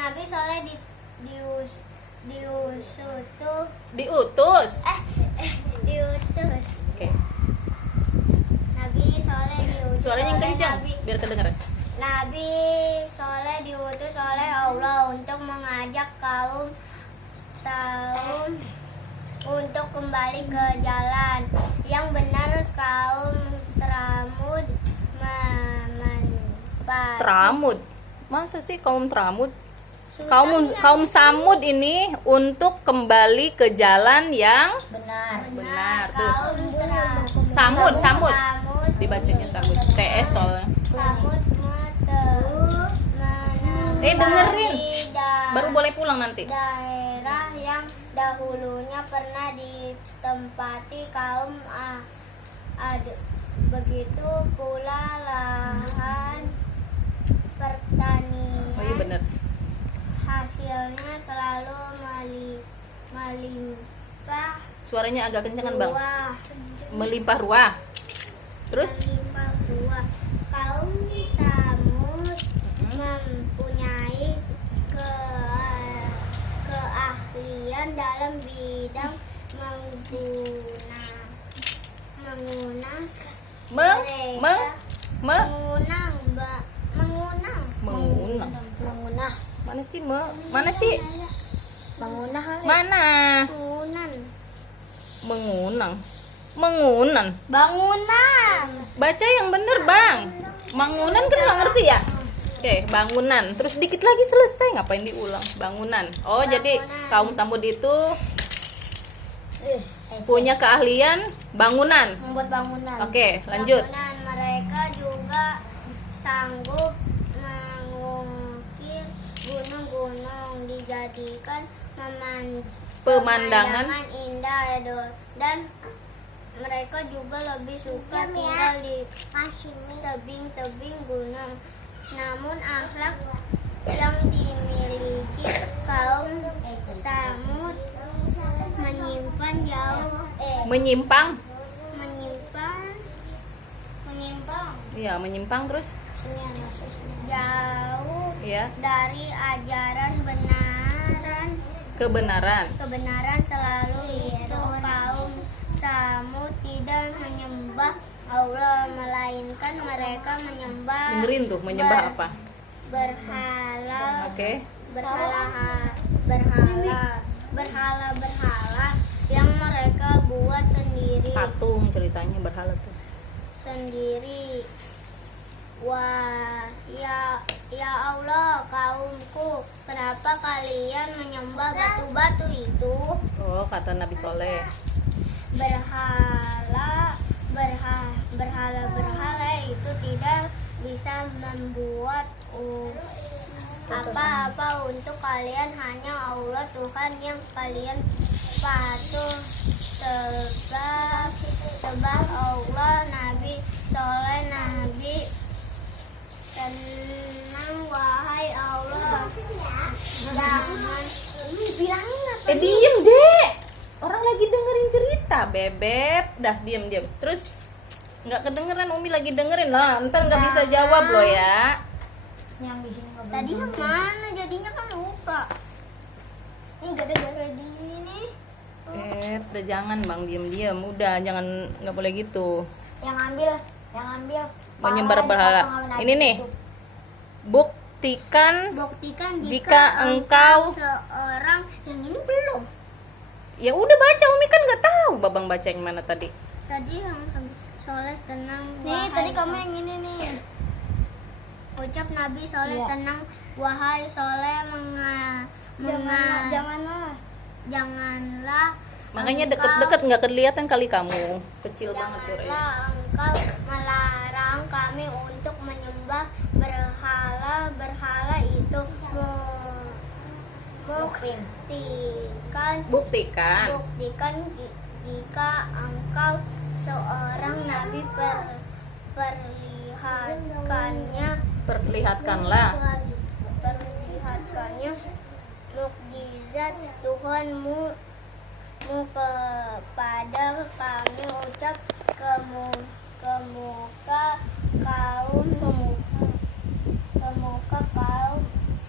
Nabi Soleh diutus Diutus. diutus. Oke. Nabi Soleh diutus. Suaranya yang oleh kencang Nabi, biar kedengaran. Nabi Soleh diutus oleh Allah untuk mengajak kaum untuk kembali ke jalan yang benar. Kaum Tramud. Masa sih kaum Tramud? Kaum Samud ini untuk kembali ke jalan yang benar. Terus Samud. Dibacanya Samud. TS soalnya. Samud Dengerin. Shh, baru boleh pulang nanti. daerah yang dahulunya pernah ditempati kaum Ad. Begitu pula lahan pertanian. Oh iya bener. Hasilnya selalu melimpah Suaranya agak kenceng kan bang? ruah. Melimpah ruah. Terus? Melimpah ruah. Kaum Samud mempunyai keahlian dalam bidang mengunang. Mana sih Mana sih? Mengunang. Mana? Mengunan. Bangunan. Baca yang bener bang. Bangunan kan nggak ngerti ya? Oke, bangunan. Terus dikit lagi selesai. Ngapain diulang? Bangunan. Oh, jadi kaum Samud itu punya keahlian bangunan. Membuat bangunan. Oke, lanjut. Bangunan. Mereka juga sanggup mengukir gunung-gunung, dijadikan Pemandangan indah, dan mereka juga lebih suka tinggal di tebing-tebing gunung. Namun akhlak yang dimiliki kaum Samud menyimpang. Iya, menyimpang terus. Jauh Iya. dari ajaran Kebenaran. selalu itu. Kaum Samud tidak menyembah Allah, melainkan mereka menyembah Dengerin tuh, menyembah apa? berhala. Oke. Berhala yang mereka buat sendiri. Patung ceritanya berhala tuh. Wah, ya Allah, kaumku, kenapa kalian menyembah batu-batu itu? Oh, kata Nabi Soleh. Berhala itu tidak bisa membuat apa-apa untuk kalian. Hanya Allah Tuhan yang kalian patuh sebab Allah. Nabi Soleh, Nabi tenang wahai Allah, jangan bilangin apa? Diem deh. Orang lagi dengerin cerita, Bebep. Dah, diem. Terus nggak kedengeran, Umi lagi dengerin lah. Ntar nggak bisa jawab loh ya. Yang di sini tadi yang mana? Jadinya kan lupa. Ini gara-gara gini nih. Udah jangan bang, diem. Udah, jangan, nggak boleh gitu. Yang ambil. Menyebar berhala. Ini nih. Buktikan jika engkau seorang. Yang ini belum. Ya udah baca, Umi kan nggak tahu babang baca yang mana tadi. Tadi yang Soleh tenang. Nih tadi kamu yang ini nih. Ucap Nabi Soleh tenang wahai Soleh, janganlah. Makanya deket-deket nggak kelihatan kali kamu. Kecil banget suaranya. Janganlah engkau melarang kami untuk menyembah berhala itu. Buktikan jika engkau seorang nabi, perlihatkannya mukjizat Tuhanmu kepada kami. Ucap kemuka kaum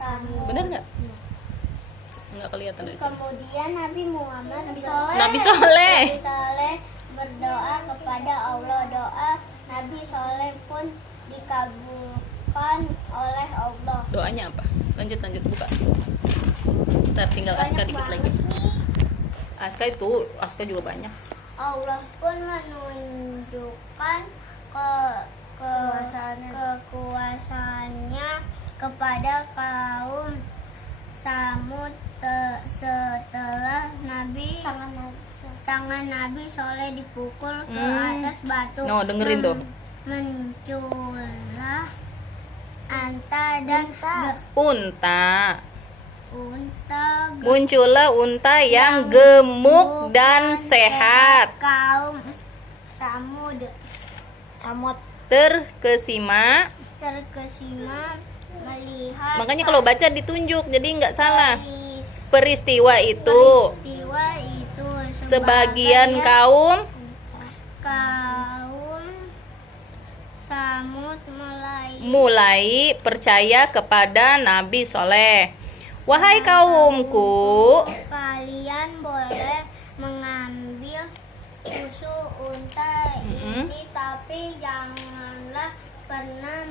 Samud. Bener nggak? Nggak kelihatan dari sini. Kemudian Nabi Muhammad Nabi Soleh. Nabi Soleh berdoa kepada Allah. Doa Nabi Soleh pun dikabulkan oleh Allah. Doanya apa? Lanjut buka. Ntar tinggal Aska dikit lagi. Aska juga banyak. Allah pun menunjukkan kekuasaannya kepada kaum Samud setelah tangan Nabi Soleh dipukul ke atas batu. No, dengerin tuh. Muncullah unta dan Muncullah unta yang gemuk dan sehat. Kaum Samud Terkesima melihat. Makanya kalau baca ditunjuk, jadi nggak salah. Peristiwa itu sebagian kaum Samud mulai percaya kepada Nabi Soleh. Wahai kaumku, kalian boleh mengambil susu unta ini, tapi janganlah pernah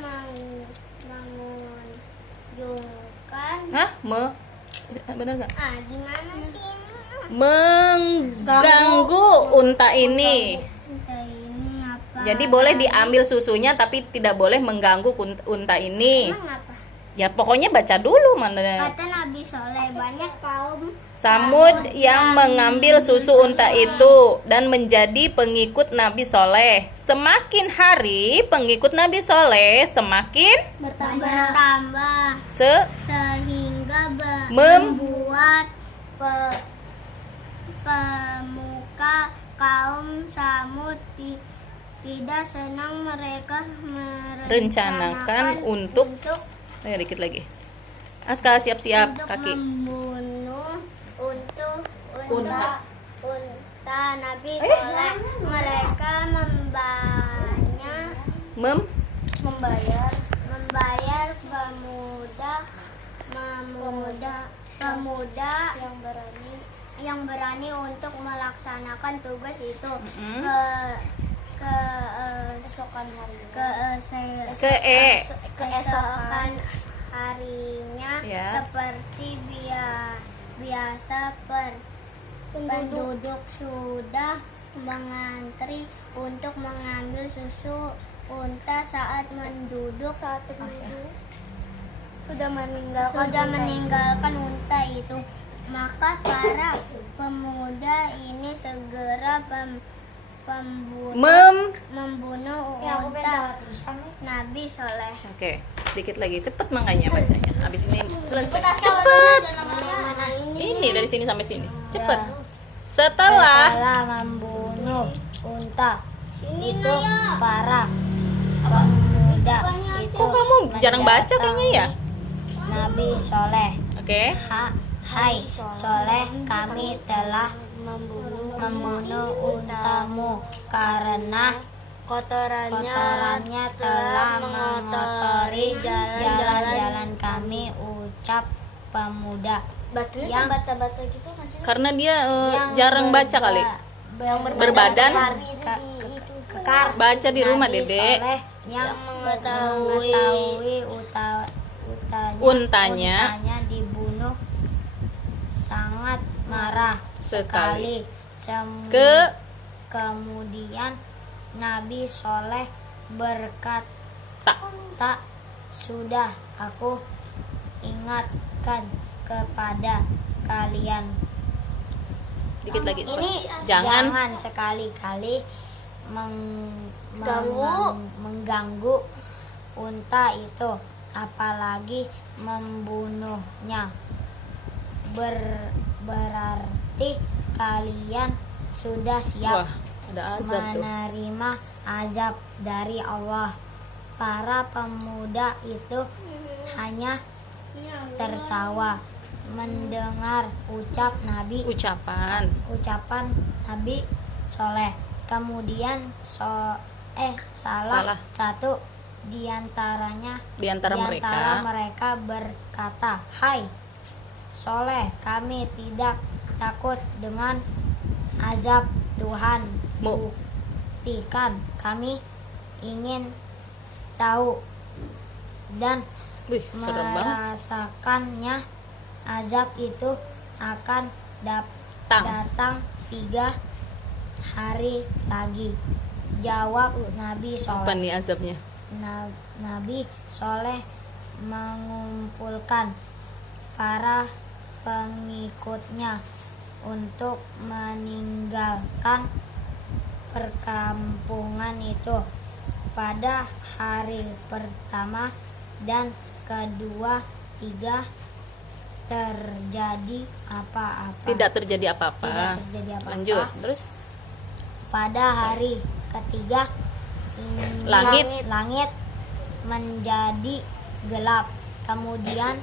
mengunjukkan. Bener nggak? Gimana sih ini? Mengganggu unta ini. Unta ini apa? Jadi boleh diambil susunya, tapi tidak boleh mengganggu unta ini. Emang apa? Ya pokoknya baca dulu mana. Kata Nabi Soleh, banyak kaum Samud yang mengambil susu unta itu dan menjadi pengikut Nabi Soleh. Semakin hari pengikut Nabi Soleh semakin bertambah sehingga membuat pemuka kaum Samud tidak senang. Mereka merencanakan untuk dikit lagi. Aska siap-siap kaki. Membunuh unta Nabi Soleh. Mereka membayar pemuda yang berani untuk melaksanakan tugas itu. Keesokan harinya, seperti biasa penduduk sudah mengantri untuk mengambil susu unta. Saat penduduk sudah meninggalkan unta itu, maka para pemuda ini segera membunuh unta Nabi Soleh. Oke, dikit lagi, cepet makanya bacanya. Habis ini selesai. Cepet. Ini dari sini sampai sini. Cepet. Setelah membunuh unta itu, para pemuda itu. Kok kamu jarang baca kayaknya ya? Nabi Soleh. Oke. Hai Soleh, kami telah membunuh untamu karena kotorannya telah mengotori jalan-jalan kami, ucap pemuda. Batunya bata-bata gitu masih. Karena dia jarang baca kali. Berbadan. Kekar. Baca di rumah, Nabi Dedek. Soleh yang mengetahui untanya dibunuh sangat marah sekali. Kemudian Nabi Soleh berkata, sudah aku ingatkan kepada kalian. Dikit lagi. Ini Jangan sekali-kali mengganggu unta itu, apalagi membunuhnya. Berarti kalian sudah siap menerima azab dari Allah. Para pemuda itu hanya tertawa mendengar ucapan Nabi Soleh. Kemudian salah satu di antara mereka berkata, hai soleh, kami tidak takut dengan azab Tuhan. Mu. Buktikan, kami ingin tahu dan Wih, serem banget. merasakannya. Azab itu akan datang 3 hari lagi. Jawab Nabi Apa Soleh. nih azabnya? Nabi Soleh mengumpulkan para pengikutnya untuk meninggalkan perkampungan itu pada hari pertama dan kedua. Tidak terjadi apa-apa. Tidak terjadi apa-apa. Tidak terjadi apa-apa. Lanjut, terus Pada hari ketiga langit menjadi gelap. Kemudian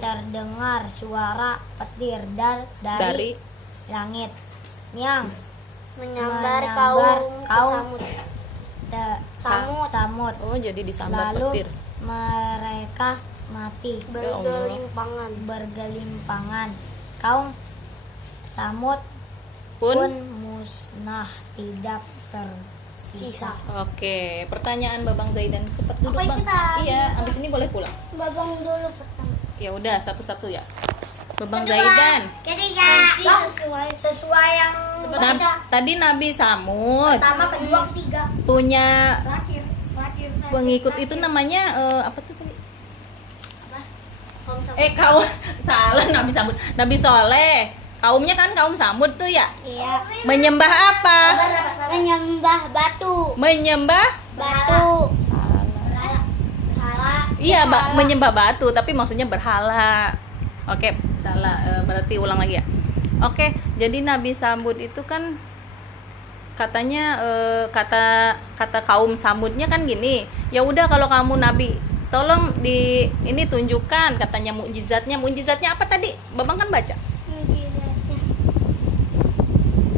terdengar suara petir dari langit yang Menyambar kaum Samud. oh jadi disambar Lalu petir. mereka mati bergelimpangan. Kaum Samud pun musnah, tidak tersisa. Oke, pertanyaan Babang Zaidan cepat dulu Apa Bang. ikutan? Iya, abis ini boleh pulang. Babang dulu pertama. Ya udah satu-satu ya. Babang Zaidan. Ketiga. Sesuai yang Tadi Nabi Samud pertama, kedua, ketiga. punya Terakhir. pengikut itu namanya apa tuh tadi? Kaum Samud. Kaum salah Nabi Samud. Nabi Soleh. Kaumnya kan kaum Samud tuh ya. Iya. Menyembah apa? Menyembah batu. Menyembah Batu. salah. Berhala. Iya, menyembah batu, tapi maksudnya berhala. Oke, salah. Berarti ulang lagi ya. Oke, jadi Nabi Samud itu kan katanya kata kaum Samudnya kan gini. Ya udah kalau kamu nabi, tolong ini tunjukkan katanya mukjizatnya. Mukjizatnya apa tadi? Babang kan baca. Mujizatnya.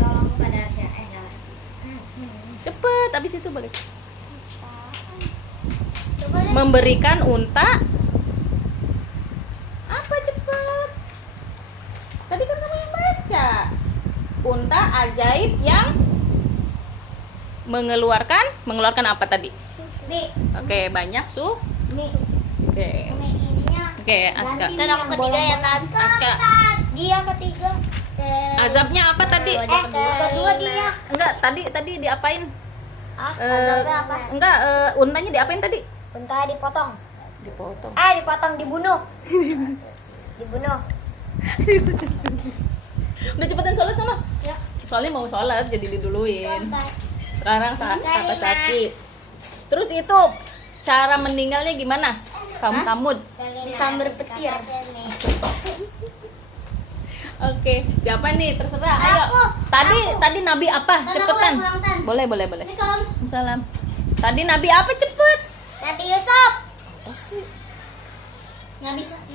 Tolong pada salah. Cepet, habis itu balik. Coba lihat. Memberikan unta apa cepet? Tadi kan kamu yang baca. Unta ajaib yang mengeluarkan apa tadi? Bi. Oke, banyak Nih. Oke. Ininya. Oke, Aska. Dan aku ketiga ya Tante. Aska. Dia ketiga. Azabnya apa tadi? Kedua dia. Enggak, tadi diapain? Azabnya apa? Enggak, untanya diapain tadi? Unta dipotong. Dipotong. Dibunuh. Dibunuh. Udah cepetan sholat sana. Ya. Soalnya mau sholat jadi diduluin. Sekarang kata sakit. Terus itu cara meninggalnya gimana? Kaum Samud. Disambar petir. Oke, siapa nih? Terserah. Ayo. Aku. Tadi Nabi apa? Tan, aku Cepetan. yang pulang, Tan. Boleh. Ini kaum. Salam. Tadi Nabi apa? Cepet. Nabi Yusuf. Nabi Soleh.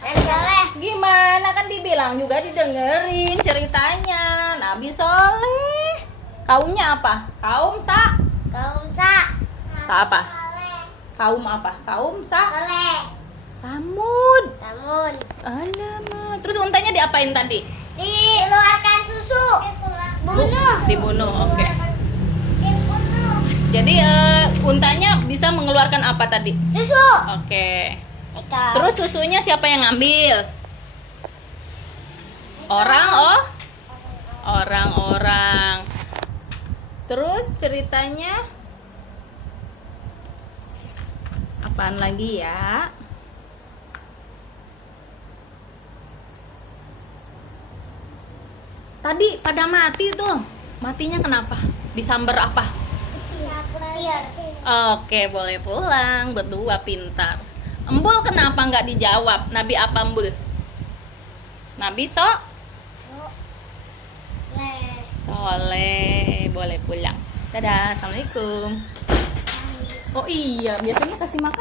Nabi Soleh. Gimana kan dibilang juga didengerin ceritanya. Nabi Soleh. Kaumnya apa? Kaum Sa apa? Kaum apa? Kaum Soleh. Samud. Samun. Alamak. Terus untanya diapain tadi? Dikeluarkan susu. Bunuh. Dibunuh. Oke. Dibunuh. Jadi untanya bisa mengeluarkan apa tadi? Susu. Oke. Eka. Terus susunya siapa yang ngambil? Orang-orang. Terus ceritanya apaan lagi ya? Tadi pada mati tuh. Matinya kenapa? Disambar apa? Petir. Oke, boleh pulang. Berdua pintar. Embul kenapa nggak dijawab? Nabi apa Embul? Nabi Soleh. Boleh pulang. Dadah, assalamualaikum. Oh iya, biasanya kasih makan.